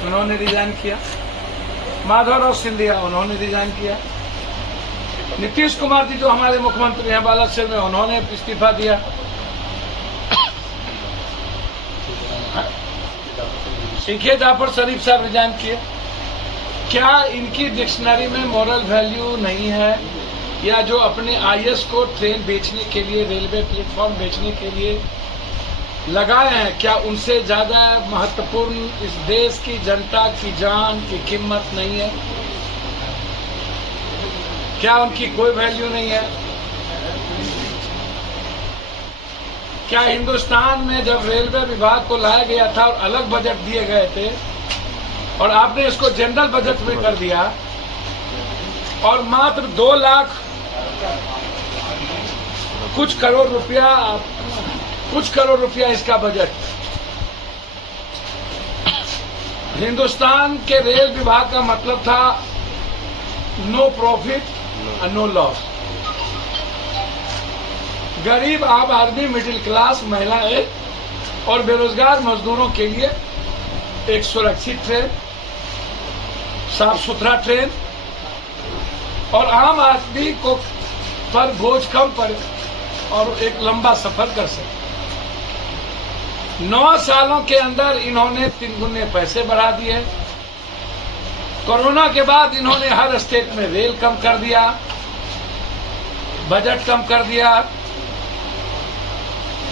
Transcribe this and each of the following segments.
उन्होंने रिजाइन किया, माधवराव सिंधिया उन्होंने रिजाइन किया, नीतीश कुमार जी जो हमारे मुख्यमंत्री हैं बालासिर में उन्होंने इस्तीफा दिया, सीखे जाफर शरीफ साहब रिजाइन किए। क्या इनकी डिक्शनरी में मॉरल वैल्यू नहीं है, या जो अपने आईएएस को ट्रेन बेचने के लिए, रेलवे प्लेटफॉर्म बेचने के लिए लगाए हैं, क्या उनसे ज्यादा महत्वपूर्ण इस देश की जनता की जान की कीमत नहीं है? क्या उनकी कोई वैल्यू नहीं है? क्या हिंदुस्तान में जब रेलवे विभाग को लाया गया था और अलग बजट दिए गए थे और आपने इसको जनरल बजट में कर दिया और मात्र 2 लाख कुछ करोड़ रुपया इसका बजट, हिंदुस्तान के रेल विभाग का मतलब था नो प्रॉफिट नो लॉस। गरीब आम आदमी, मिडिल क्लास महिलाएं और बेरोजगार मजदूरों के लिए एक सुरक्षित ट्रेन, साफ सुथरा ट्रेन और आम आदमी को पर बोझ कम पड़े और एक लंबा सफर कर सके। 9 सालों के अंदर इन्होंने 3 गुने पैसे बढ़ा दिए। कोरोना के बाद इन्होंने हर स्टेट में रेल कम कर दिया, बजट कम कर दिया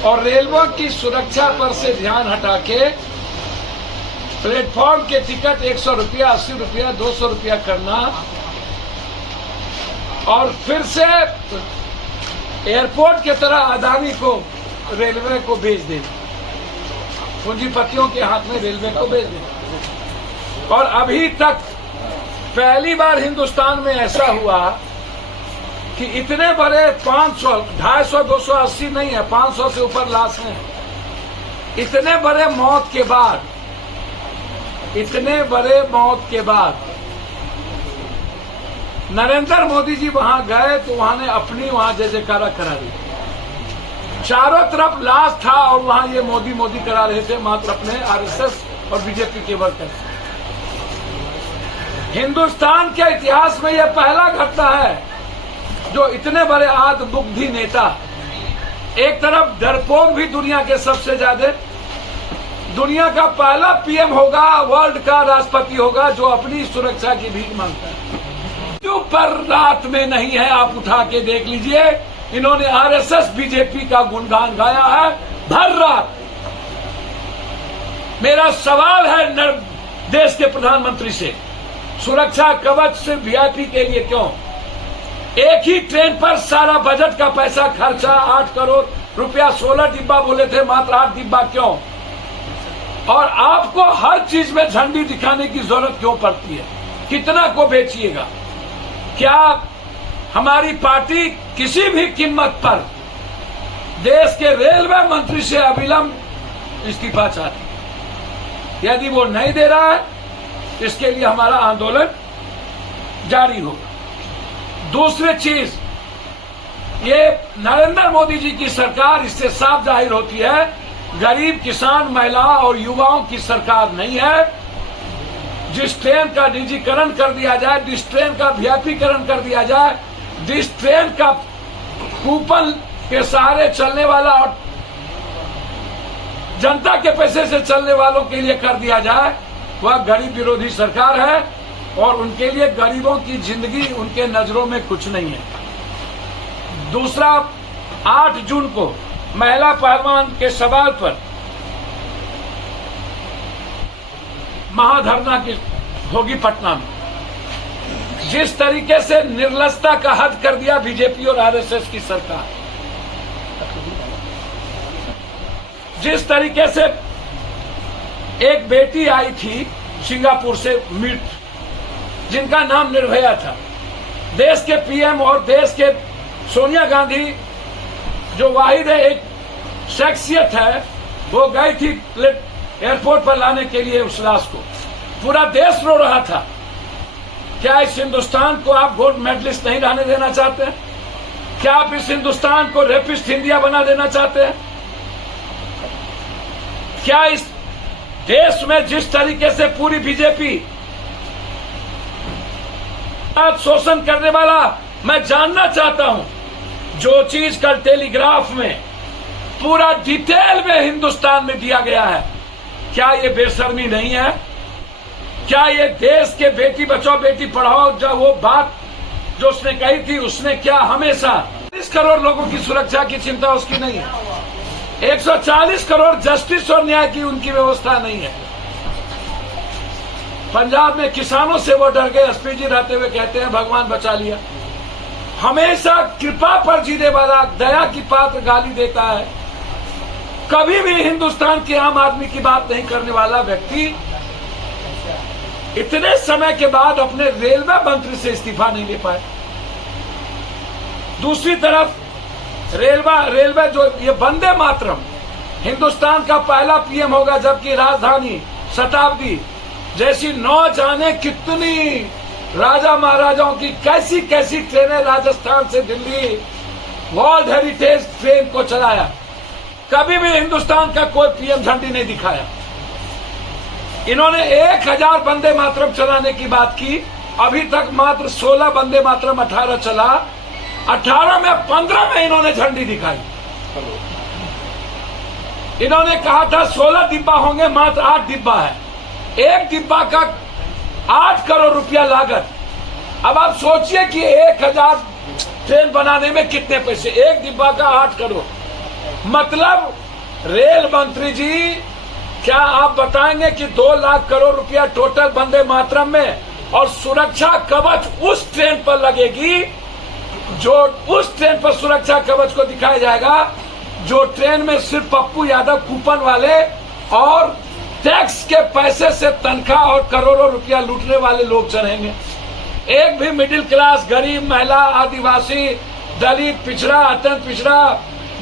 और रेलवे की सुरक्षा पर से ध्यान हटा के प्लेटफॉर्म के टिकट 100 रुपया, 80 रुपया, 200 रुपया करना और फिर से एयरपोर्ट की तरह अदानी को रेलवे को भेज देना, पूंजीपतियों के हाथ में रेलवे को भेज देना। और अभी तक पहली बार हिंदुस्तान में ऐसा हुआ कि इतने बड़े 500, 250, 280 नहीं है, 500 से ऊपर लाश हैं। इतने बड़े मौत के बाद, नरेंद्र मोदी जी वहां गए तो वहां ने अपनी जय जयकारा करा दी। चारों तरफ लाश था और वहां ये मोदी मोदी करा रहे थे, मात्र अपने आरएसएस और बीजेपी के वर्कर। हिंदुस्तान के इतिहास में यह पहला घटना है जो इतने बड़े आत्मबुद्धि नेता, एक तरफ डरपोक भी दुनिया के सबसे ज्यादा, दुनिया का पहला पीएम होगा, वर्ल्ड का राष्ट्रपति होगा जो अपनी सुरक्षा की भीख मांगता है। जो पर रात में नहीं है, आप उठा के देख लीजिए, इन्होंने आरएसएस बीजेपी का गुणगान गाया है भर रात। मेरा सवाल है देश के प्रधानमंत्री से, सुरक्षा कवच से वीआईपी के लिए क्यों एक ही ट्रेन पर सारा बजट का पैसा खर्चा 8 करोड़ रुपया, 16 डिब्बा बोले थे, मात्र 8 डिब्बा क्यों? और आपको हर चीज में झंडी दिखाने की जरूरत क्यों पड़ती है? कितना को बेचिएगा? क्या हमारी पार्टी किसी भी कीमत पर देश के रेलवे मंत्री से अविलंब इस्तीफा चाहती? यदि वो नहीं दे रहा है, इसके लिए हमारा आंदोलन जारी होगा। दूसरी चीज, ये नरेंद्र मोदी जी की सरकार, इससे साफ जाहिर होती है गरीब किसान, महिला और युवाओं की सरकार नहीं है। जिस ट्रेन का निजीकरण कर दिया जाए, जिस ट्रेन का वीआईपीकरण कर दिया जाए, जिस ट्रेन का कूपन के सहारे चलने वाला और जनता के पैसे से चलने वालों के लिए कर दिया जाए, वह गरीब विरोधी सरकार है और उनके लिए गरीबों की जिंदगी उनके नजरों में कुछ नहीं है। दूसरा, 8 जून को महिला पहलवान के सवाल पर महाधरना की होगी पटना में। जिस तरीके से निर्लजता का हद कर दिया बीजेपी और आरएसएस की सरकार, जिस तरीके से एक बेटी आई थी सिंगापुर से मृत, जिनका नाम निर्भया था, देश के पीएम और देश के सोनिया गांधी जो वाहिद एक शख्सियत है, वो गई थी एयरपोर्ट पर लाने के लिए उस लाश को। पूरा देश रो रहा था। क्या इस हिंदुस्तान को आप गोल्ड मेडलिस्ट नहीं रहने देना चाहते हैं? क्या आप इस हिंदुस्तान को रेपिस्ट इंडिया बना देना चाहते हैं? क्या इस देश में जिस तरीके से पूरी बीजेपी शोषण करने वाला, मैं जानना चाहता हूं, जो चीज कल टेलीग्राफ में पूरा डिटेल में हिंदुस्तान में दिया गया है, क्या ये बेशर्मी नहीं है? क्या ये देश के बेटी बचाओ बेटी पढ़ाओ जो वो बात जो उसने कही थी, उसने क्या हमेशा 40 करोड़ लोगों की सुरक्षा की चिंता उसकी नहीं है? 140 करोड़ जस्टिस और न्याय की उनकी व्यवस्था नहीं है। पंजाब में किसानों से वो डर गए, एसपी जी रहते हुए कहते हैं भगवान बचा लिया। हमेशा कृपा पर जीने वाला, दया की पात्र गाली देता है, कभी भी हिंदुस्तान के आम आदमी की बात नहीं करने वाला व्यक्ति इतने समय के बाद अपने रेलवे मंत्री से इस्तीफा नहीं ले पाए। दूसरी तरफ रेलवे जो ये वंदे मातरम हिंदुस्तान का पहला पीएम होगा, जबकि राजधानी शताब्दी जैसी न जाने कितनी राजा महाराजाओं की कैसी कैसी ट्रेनें राजस्थान से दिल्ली वर्ल्ड हेरिटेज ट्रेन को चलाया, कभी भी हिंदुस्तान का कोई पीएम झंडी नहीं दिखाया। इन्होंने 1000 वंदे मातरम चलाने की बात की, अभी तक मात्र 16 वंदे मातरम 18 चला, 18 में 15 में इन्होंने झंडी दिखाई। इन्होंने कहा था 16 डिब्बा होंगे, मात्र 8 डिब्बा है, एक डिब्बा का 8 करोड़ रुपया लागत। अब आप सोचिए कि 1000 ट्रेन बनाने में कितने पैसे, एक डिब्बा का 8 करोड़। मतलब रेल मंत्री जी, क्या आप बताएंगे कि 2 लाख करोड़ रुपया टोटल वंदे मातरम में, और सुरक्षा कवच उस ट्रेन पर लगेगी, जो उस ट्रेन पर सुरक्षा कवच को दिखाया जाएगा जो ट्रेन में सिर्फ पप्पू यादव कूपन वाले और टैक्स के पैसे से तनख्वाह और करोड़ों रुपया लूटने वाले लोग चढ़ेंगे। एक भी मिडिल क्लास, गरीब महिला, आदिवासी, दलित, पिछड़ा, अत्यंत पिछड़ा,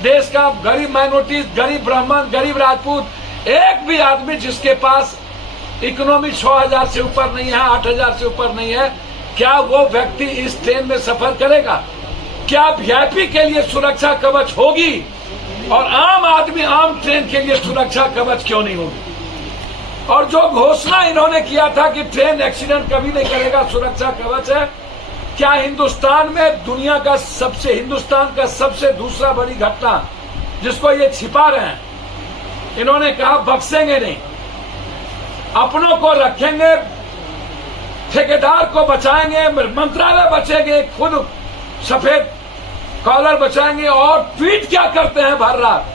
देश का गरीब माइनॉरिटीज, गरीब ब्राह्मण, गरीब राजपूत, एक भी आदमी जिसके पास इकोनॉमी 6000 से ऊपर नहीं है, 8000 से ऊपर नहीं है, क्या वो व्यक्ति इस ट्रेन में सफर करेगा? क्या वीआईपी के लिए सुरक्षा कवच होगी और आम आदमी आम ट्रेन के लिए सुरक्षा कवच क्यों नहीं होगी? और जो घोषणा इन्होंने किया था कि ट्रेन एक्सीडेंट कभी नहीं करेगा, सुरक्षा कवच है, क्या हिंदुस्तान में हिंदुस्तान का सबसे दूसरा बड़ी घटना जिसको ये छिपा रहे हैं, इन्होंने कहा बख्शेंगे नहीं, अपनों को रखेंगे, ठेकेदार को बचाएंगे, मंत्रालय बचेंगे, खुद सफेद कॉलर बचाएंगे। और ट्वीट क्या करते हैं भर रात,